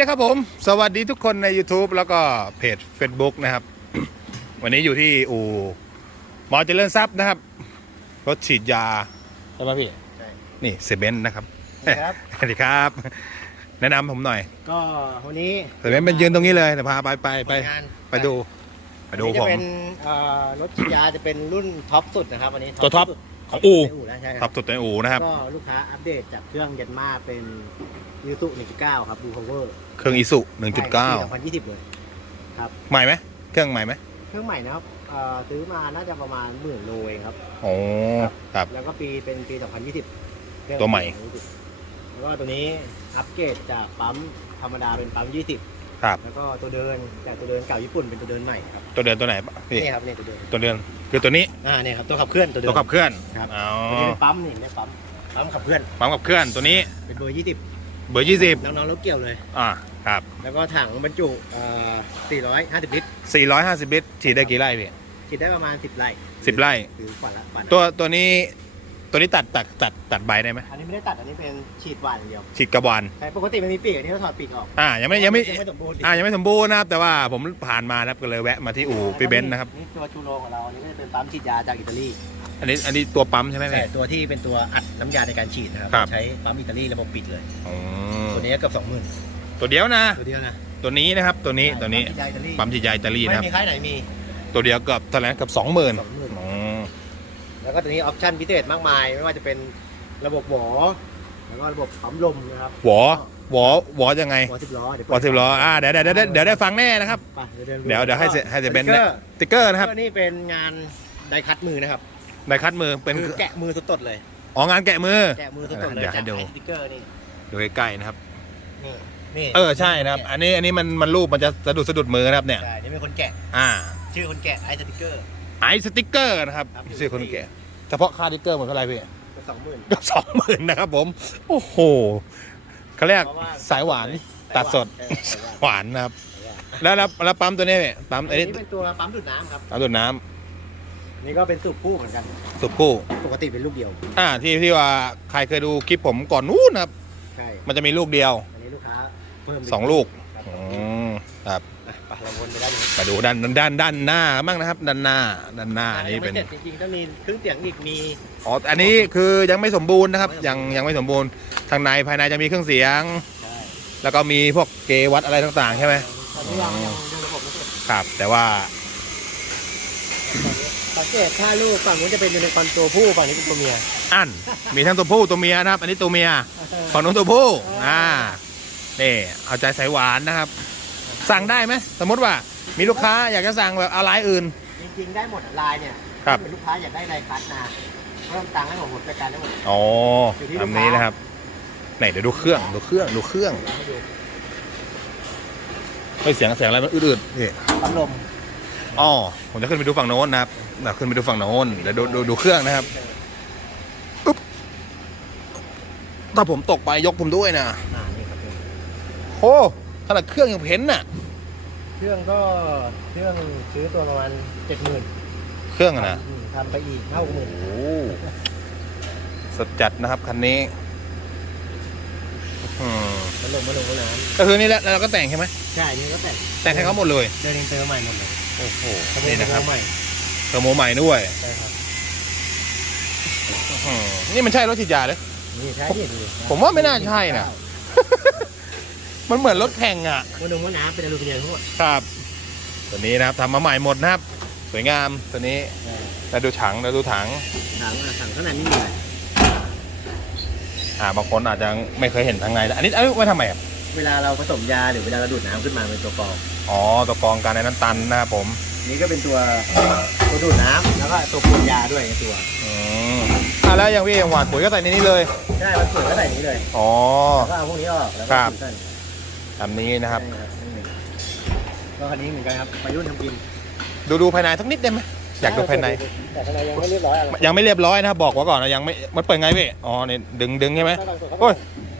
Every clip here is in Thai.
อะสวัสดีนะครับผม สวัสดีทุกคนใน YouTube แล้วก็เพจ Facebook นะครับ วันนี้อยู่ที่อู่หมอเจริญทรัพย์นะครับ รถฉีดยา ใช่ไหมพี่ใช่นี่เซเบนนะครับนะครับ สวัสดีครับ แนะนำผมหน่อยก็วันนี้เซเบนเป็นยืนตรงนี้เลยเดี๋ยวพาไปไปไปงานไปดู ไปดูอันนี้ผจะมเป็นเอ่อรถฉีดยาจะเป็นรุ่นท็อปสุดนะครับวันนี้ตัวท็อป สุด ของอู่ในอู่แล้วใช่คขัรับบสุดในอู่นะครับ ก็ลูกค้าอัปเดตจากเครื่องเยนมาเป็นยูสุ1.9ครับดูพาวเวอร์เครื่องอิสุ1.9 2020เลยใหม่ไหมเครื่องใหม่ไหมเครื่องใหม่นะครับเอ่อซื้อมาน่าจะประมาณหมื่นโลเองครับ โอ้ครับ แล้วก็ปีเป็นปี 2020เครื่องตัวใหม่ 2020แล้วก็ตัวนี้อัปเกรดจากปั๊มธรรมดาเป็นปั๊ม 20 ครับ แล้วก็ตัวเดินจากตัวเดินเก่าญี่ปุ่นเป็นตัวเดินใหม่ครับตัวเดินตัวไหนพี่นี่ครับนี่ตัวเดินตัวเดินคือตัวนี้อ่าเนี่ยครับตัวขับเคลื่อนตัวเดิตัวขับเคลื่อนครับอ๋อตัวนี้เป็นปั๊มนี่เนี่ยปั๊มปั๊มขับเคลื่อนปั๊มขับเคลื่อนตัวนี้เป็นเบอร์ยี่สิบเบอร์20น้องๆรถเกี่ยวเลยอ่าครับแล้วก็ถังบรรจุเอ่อ450ลิตร450ลิตรฉีดได้กี่ไร่พี่ฉีดได้ประมาณ10ไร่สิบไร่หรือฝันละฝันละตัวตัวนี้ ตัวนี้ตัดตัดตัดตัดใบได้ไหมอันนี้ไม่ได้ตัดอันนี้เป็นฉีดหวานอย่างเดียวฉีดกระบาลใช่ปกติมันมีปีกอันนี้เราถอดปีกออกอ่ายังไม่ยังไม่ยังไม่สมบูรณ์อ่ายังไม่สมบูรณ์นะครับแต่ว่าผมผ่านมานะครับก็เลยแวะมาที่อู่พี่เบนซ์นะครับนี่ตัวชูโรงของเราอันนี้ก็จะเป็นปั๊มฉีดยาจากอิตาลีอันนี้อันนี้ตัวปั๊มใช่ไหมแต่พี่ตัวที่เป็นตัวอัดน้ำยาในการฉีดนะครับครับใช้ปั๊มอิตาลีระบบปิดเลยอืมตัวนี้เกือบสองหมื่นตัวเดียวนะตัวเดียวนะตัวนี้นะครับตัวนี้ตัวนี้ปั๊มฉีดยาอิตาลีปั๊มฉีดยาอิตาลีนะครับไม่มีค่ายไหนมีตัวเดียวเกือบเท่าไหร่นะเกือบสองหมื่นสองหมื่นอืม แล้วก็ตัวนี้ออปชั่นพิเศษมากมาย ไม่ว่าจะเป็นระบบหวอแล้วก็ระบบปั๊มลมนะครับหวอหวอหวอยังไงหวอสิบล้อเดี๋ยวหวอสิบล้ออ่าเดี๋ยวเดี๋ยวเดี๋ยวเดี๋ยวได้ฟังแน่นะครับ ไปเดี๋ยวเดี๋ยวเดี๋ยวให้เสให้เสเบนซ์สเนี่ยสติ๊กเกอร์ติ๊นะครับกเกอร์นี่เป็นงานไดคัดมือนะครับใบคัดมือเป็นคือแกะมือสดๆเลยอ๋องานแกะมือแกะมือสดๆเลยเดี๋ยวให้จากดูไอ้สติ๊กเกอร์นี่ดูใกล้ๆนะครับนี่นี่เออใช่นะครับ อันนี้อันนี้มันมันรูปมันจะสะดุดสะดุดมือนะครับเนี่ยใช่นี่เป็นคนแกะอ่า ชื่อคนแกะไอ้สติ๊กเกอร์ไอสติ๊กเกอร์นะครับครับชื่อคนแก่ เฉพาะค่าสติ๊กเกอร์หมดเท่าไหร่พี่ก็สองหมื่นก็สองหมื่นนะครับผม โอ้โหเขาเรียกเพราะว่าสายหวานตัดสดเออสายหวานหวานนะครับแล้วแล้วแล้วปั๊มตัวนี้เนี่ยปั๊มอัอันนนี้นี้เป็นตัวปั๊มดูดน้ำครับ ปั๊มดูดน้นี่ก็เป็นสูบคู่เหมือนกันำสุบคู่ ปกติเป็นลูกเดียว อ่าที่ที่ว่าใครเคยดูคลิปผมก่อนนู้นนะครับ ใช่ มันจะมีลูกเดียวอันนี้ลูกค้าเพิ่มสองลูกครับอืมครับอะ ไปเราวนไปได้านนี้ไปดูด้านด้านด้านหน้าบ้างนะครับ ด้านหน้าด้านหน้าอันนี้ยังเป็นไม่เสร็จจริงๆต้องมีเครื่องเสียงอีกมีอ๋อ อันนี้คือยังไม่สมบูรณ์นะครับไม่สมบูรณ์ยังยังไม่สมบูรณ์ทางในภายในจะมีเครื่องเสียง ใช่แล้วก็มีพวกเกวัดอะไรต่างๆ ใช่ไหมตอนนี้เรายังยังระบบไม่เสร็จครับ แต่ว่าสังเกตถ้าลูกฝั่งนู้นจะเป็นยูนิคอร์นตัวผู้ฝั่งนี้เป็นตัวเมียอันมีทั้งตัวผู้ตัวเมียนะครับ อันนี้ตัวเมียฝั่งนู้นตัวผู้อ่านี่เอาใจสายหวานนะครับ สั่งได้ไหมสมมติว่ามีลูกค้าอยากจะสั่งแบบอะไรอื่น จริงๆได้หมดลายเนี่ยครับ ถ้าเป็นลูกค้าอยากได้ลายคัดนะเพิ่มตังค์ให้ผมผมจัดการได้หมด อ๋ออยู่ที่ลูกทำค้านี้นะครับ ไหนเดี๋ยวดูเครื่องดูเครื่องดูเครื่องให้ดูเฮ้ยเสียงเสียงอะไรมันอืดๆนี่ ปั๊มลมอ๋อผมจะขึ้นไปดูฝั่งโน้นนะครับเดี๋ยวขึ้นไปดูฝั่งโน้นเดี๋ยวดูดูดูเครื่องนะครับอุ๊บถ้าผมตกไปยกผมด้วยนะอ่านี่ครับโอ้ ขนาดเครื่องยังเพ้นน่ะ เครื่องก็เครื่องซื้อตัวประมาณเจ็ดหมื่นเครื่องอะนะทำไปอีกห้าหมื่นโอ้สดจัดนะครับคันนี้อืมมันลงมาลงมาน้ก็คือนี่แหละแล้วเราก็แต่งใช่ไหมำใช่อันนี่ก็แต่งแต่งให้เขาหมดเลยเดินอินเตอร์ใหม่หมดเลยโอ้โหทำนี่นะครับใหม่เทอร์โมใหม่ด้วยใช่ครับอืมนี่มันใช่รถฉีดยาเลยนี่ใช่ดิดูผมว่าไม่น่าใช่นะ มันเหมือนรถแข่งอะมันลงว่าน้ำเป็นอลูมิเนียมทั้งหมดครับตัวนี้นะครับทำมาใหม่หมดนะครับ สวยงามตัวนี้แล้วดูถังแล้วดูถังถังอะถังข้างในไม่มีอะไรอ่าบางคนอาจจะไม่เคยเห็นทางในอันนี้เอ้ยไว้ทำไมอะเวลาเราผสมยาหรือเวลาเราดูดน้ำขึ้นมาเป็นตัวกรองอ๋อตัวกรองการในนั้นตันนะครับผม นี่ก็เป็นตัวตัวดูดน้ำแล้วก็ตัวปูนยาด้วยในตัวอืมอะแล้วอย่างพี่อย่างหวานปุ๋ยก็ใส่ในนี้เลยใช่มันเปิดก็ใส่นี้เลยอ๋อแล้วก็เอาพวกนี้ออกแล้วคก็รับ ถึงกันทำนี้นะครับใช่นี่ก็คันนี้เหมือนกันครับไปรุ่นทำกินดูดูภายในสักนิดได้ไหมอยากดูภายใน แต่ภายในยังไม่เรียบร้อยอะไรยังไม่เรียบร้อยนะครับบอกไว้ก่อนนะยังไม่มันเปิดไงพี่อ๋อนี่ดึงดึงใช่ไหมโอ้ย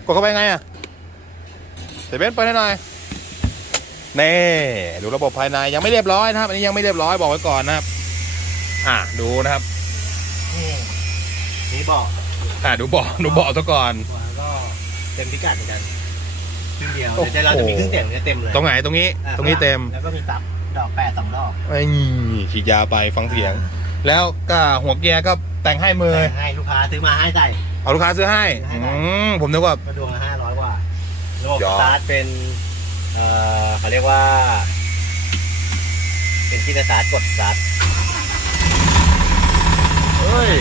กดเข้าไปไงอะเดี๋ยวเบนซ์เปิดให้หน่อยนี่ดูระบบภายในยังไม่เรียบร้อยนะครับ อันนี้ยังไม่เรียบร้อยบอกไว้ก่อนนะครับ อะดูนะครับนี่นี่บอกอะดูเบาะดูเบาะซะก่อนบอกแล้วก็เต็มพิกัดเหมือนกัน ครึ่งเดียวโอ้โหเดี๋ยวเราจะมีครึ่งเสียงเนี่ยเต็มเลยตรงไหนตรงนี้ อ่าตรงนี้เต็มแล้วก็มีซับดอกแปดสองดอกไอ้ฉีดยาไปฟังเสียง แล้วก็หัวเกียร์ก็แต่งให้มือแต่ให้ลูกค้าซื้อมาให้ใส่ เอาลูกค้าซื้อให้ให้อืได้มผมนึกว่า ก็ดวงละห้าร้อยกว่าระบบยอด สตาร์ทเป็น เอ่อเขาเรียกว่า เป็นที่สตาร์ทกดสตาร์ทเฮ้ย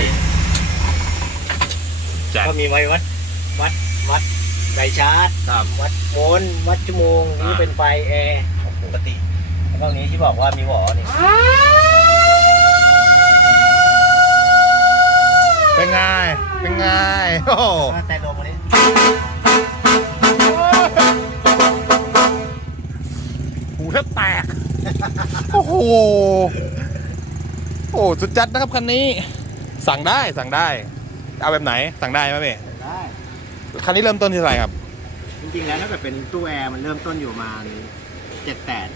จัด ก็มีไว้วัดวัดวัด ไฟชาร์จ ครับ วัดโวลต์วัดชั่วโมงนี่อ่าเป็นไฟแอร์ปกติแล้วก็ตรงนี้ที่บอกว่ามีหวอนี่เป็นไง เป็นไง โอ้โหก็แต่ลมอันนี้หูแทบแตก โอ้โห โอ้สุดจัดนะครับคันนี้ สั่งได้ สั่งได้ เอาแบบไหน สั่งได้ไหมเม่ได้ คันนี้เริ่มต้นที่เท่าไหร่ครับ จริงๆแล้วถ้าเกิดเป็นตู้แอร์มันเริ่มต้นอยู่ประมาณเจ็ดแปด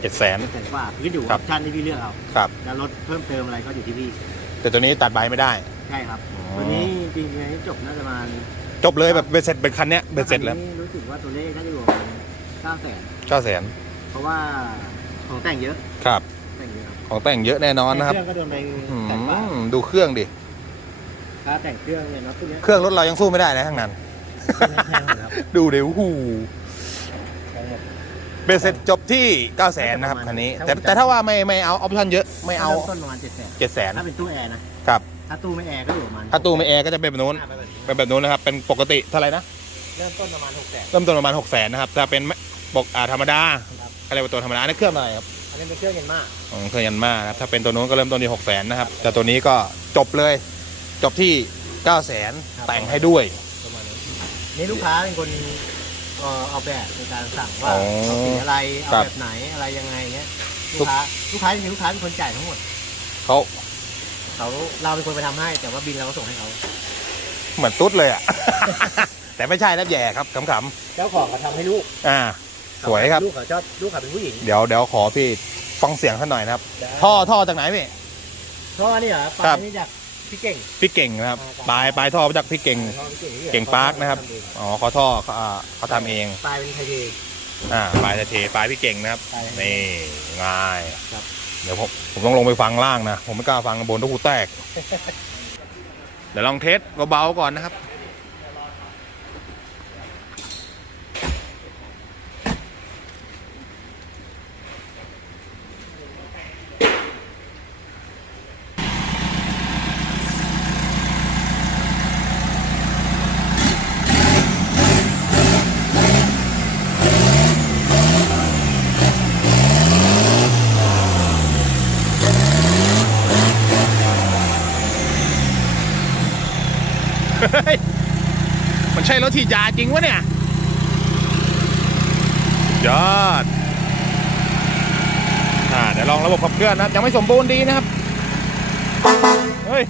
เจ็ดแสนแสนกว่าขึ้นอยู่ครักับบ ชั่นที่พี่เลือกเอาครับจะลดเพิ่มเติมอะไรก็อยู่ที่พี่แต่ตัวนี้ตัดใบไม่ได้ ใช่ครับอ๋อ ตัวนี้จริงๆแล้วจบน่าจะประมาณจบเลยแบบเบ็ดเสร็จเป็นคันเนี้ยเบ็ดเสร็จแล้วคันนี้รู้สึกว่าตัวเลขน่าจะอยู่ประมาณเก้าแสนเก้าแสนเพราะว่าของแต่งเยอะครับ แต่งเยอะครับของแต่งเยอะแน่นอนนะครับเครื่องก็โดนไปอืแสนกว่ามดูเครื่องดิ ค่าแต่งเครื่องเนี่ยเนาะพวกเนี้ยเครื่องรถเรายังสู้ไม่ได้นะทั้งนั้นแพงหม ดครับดูเดี๋ยวหูแพงหมดเบ็ดเสร็จจบที่ 9 0 0 0 0นะครับคันนี้ แต่แต่ถ้าว่าไม่ไม่เอาออปชั่นเยอะไม่เอาเริ่มต้นประมาณเจ็ดแสน7 0 0 0 0ถ้าเป็นตู้แอร์นะครับถ้าตู้ไม่แอร์ก็อยู่ประมาณถ้าตู้ไม่แอร์ก็จะเป็นแบบนู้นห้าไปแบบนี้เป็นแบบนู้นนะครับ เป็นปกติเท่าไหร่นะ เริ่มต้นประมาณหกแสนเริ่มต้นประมาณ6 0 0 0 0นะครับถ้าเป็นไม่ปกอ่าธรรมดาครับอะไรเป็นตัวธรรมดาอันนี้เครื่องอะไรครับอันนี้เป็นเครื่องเย็นมากของเครื่องยันมานะครับถ้าเป็นตัวนู้นก็เริ่มต้นที่6 0 0 0 0นะครับแต่ตัวนี้ก็จบเลยจบที่ 9 0 0 0 0 0แต่งให้ด้วยประมาณ นี้นี่ลูกค้าเป็นคนเอ่อออกแบบในการสั่งว่าอ๋อเอาสีอะไรเอาครับแบบไหนอะไรยังไงเงี้ยลูลูกกค้าลูกค้าจริงๆลูกค้าเป็นคนจ่ายทั้งหมดเขาเขาเราเป็นคนไปทำให้แต่ว่าบินเราก็ส่งให้เขาเหมือนตุ๊ดเลยอะ แต่ไม่ใช่นะแย่ครับขำเจ้าของเขาทำให้ลูกๆอ่า สวยครับ ลูกเขาชอบลูกเขาเป็นผู้หญิงเดี๋ยวเดี๋ยวขอพี่ฟังเสียงท่านหน่อยนะครับ ท่อท่อจากไหนพี่ ท่อนี่เหรอปครัลาบนี่จากพี่เก่ง พี่เก่งนะครับอ่าปลายปลายท่อมาจากพี่เก่งท่อพี่เก่งนี่เก่งปาร์คนะครับอ๋ อเขาท่อเขาอ่าเขาทำเอง ปลายเป็นไทยเท อ่าปลายเทปลายพี่เก่งนะครับปลายนี่ง่ายครับ เดี๋ยวผมผมต้องลงไปฟังล่างนะ ผมไม่กล้าฟังบนทุกหูแตก เดี๋ยวลองเทสเบาๆก่อนนะครับ รถฉีดยาจริงวะเนี่ยยอดอ่าเดี๋ยวลองระบบขับเคลื่อนนะยังไม่สมบูรณ์ดีนะครับ เฮ้ย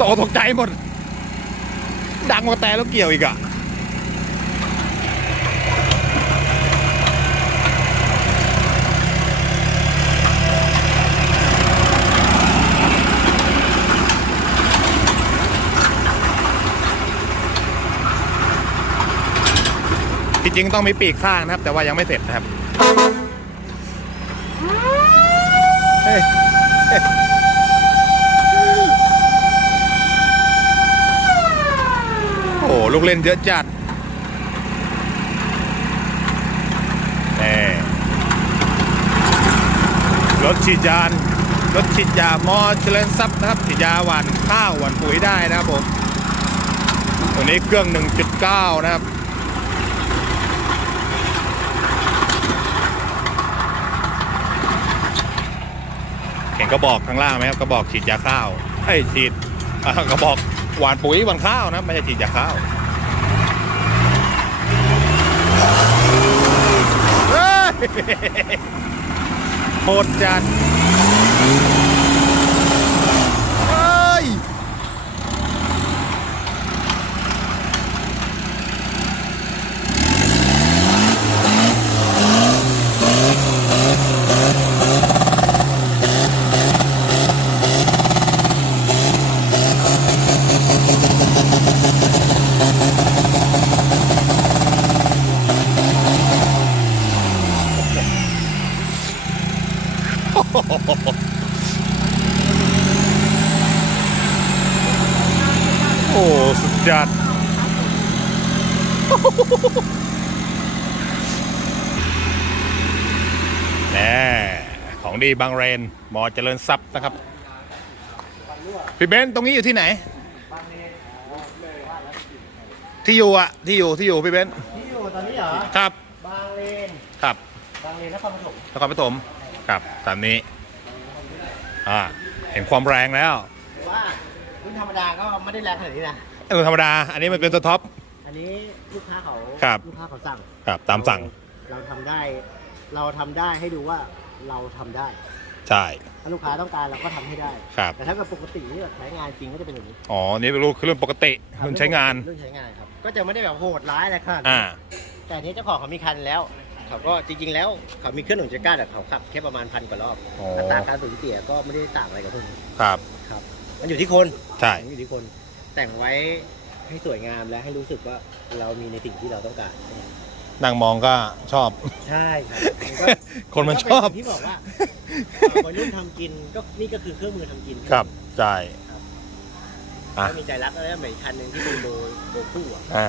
ตกตกใจหมด ดังกว่าแต่แล้วเกี่ยวอีกอะ ริงต้องมีปีกข้างนะครับ แต่ว่ายังไม่เสร็จนะครับเฮ้ยเฮ้ยโอ้โหลูกเล่นเยอะจัดแน่รถฉีดยานรถฉีดยามอเจริญทรัพย์นะครับฉีดยาหวานข้าวหวานปุ๋ยได้นะครับผมตัวนี้เครื่อง 1.9 นะครับ เห็นกระบอกข้างล่างไหมครับกระบอกฉีดยาข้าวไอ้ฉีดกระบอกหวานปุ๋ยหวานข้าวนะไม่ใช่ฉีดยาข้าวโคตรจัดเฮ้ย แน่ของดีบางเรนมอเจริญทรัพย์นะครับ พี่เบนซ์ตรงนี้อยู่ที่ไหน ที่อยู่อะที่อยู่ที่อยู่พี่เบนซ์ที่อยู่ตอนนี้เหรอ ครับ บางเลน ครับ บางเลนนครปฐมนครปฐมครับตามนี้ อ่า เห็นความแรงแล้วถือว่ารุ่นธรรมดาก็ไม่ได้แรงขนาดนี้นะ เออธรรมดา อันนี้มันเป็นตัวท็อป อันนี้ลูกค้าเขาครับ ลูกค้าเขาสั่งครับตามสั่งเราทำได้ เราทำได้ให้ดูว่าเราทำได้ ใช่ถ้าลูกค้าต้องการเราก็ทำให้ได้ ครับแต่ถ้าเกิดปกติที่แบบใช้งานจริงก็จะเป็นอย่างนี้อ๋อนี่เป็นรุ่นคือรุ่นปกติรุ่นใช้งานรุ่นใช้งานครับ ก็จะไม่ได้แบบโหดร้ายอะไรขนาดนั้นอ่า แต่อันนี้เจ้าของเขามีคันแล้วเขาก็จริง ๆ แล้วเขามีเครื่องหนุนจักรก้าแต่เขาขับแค่ประมาณพันกว่ารอบอ๋ออัตราการสูญเสียก็ไม่ได้ต่างอะไรกับพวกนี้ครับครับมันอยู่ที่คนใช่ มันอยู่ที่คน แต่งไว้ให้สวยงามและให้รู้สึกว่าเรามีในสิ่งที่เราต้องการนั่งมองก็ชอบ ใช่ครับมันก็คนมันชอบ ก็เป็นสิ่งที่บอกว่าวัยรุ่นทำกินก็นี่ก็คือเครื่องมือทำกินครับใช่อะก็มีใจรักแล้วเหมือนคันหนึ่งที่เป็นโบโบคู่อะอ่า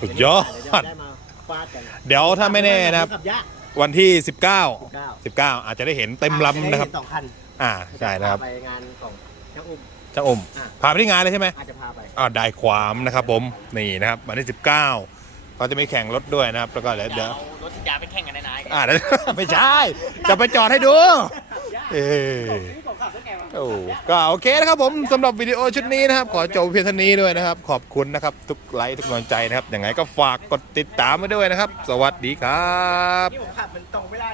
สุดยอดเดี๋ยวจะได้มาฟาดกันเดี๋ยวถ้าไม่แน่นะครับ ขับยากวันที่ 19 เก้า19 อาจจะได้เห็นเต็มลำนะครับ จได้เห็สองคันอ่าใช่นะครับไปงานของเจ้าอุ้ม เจ้าอมอะ พาไปที่งานเลยใช่ไหมอาจจะพาไป อ่าได้ความนะครับผมนี่นะครับวันที่ 19ก็จะมีแข่งรถด้วยนะครับแล้วก็เดี๋ยวเดี๋ยวเอารถยาไปแข่งกันในนายอ่าเดี๋ยวไม่ใช่ จะไปจอดให้ดู เออนี่ผมขับได้ไงวะโอ้ก็โอเคนะครับผมสำหรับวิดีโอชุดนี้นะครับ ขอจบเพียงเท่านี้ด้วยนะครับ ขอบคุณนะครับทุกไลค์ทุกกำลังใจนะครับ อย่างไรก็ฝากกดติดตามไว้ด้วยนะครับ สวัสดีครับนี่ผมขับมันตรงไม่ได้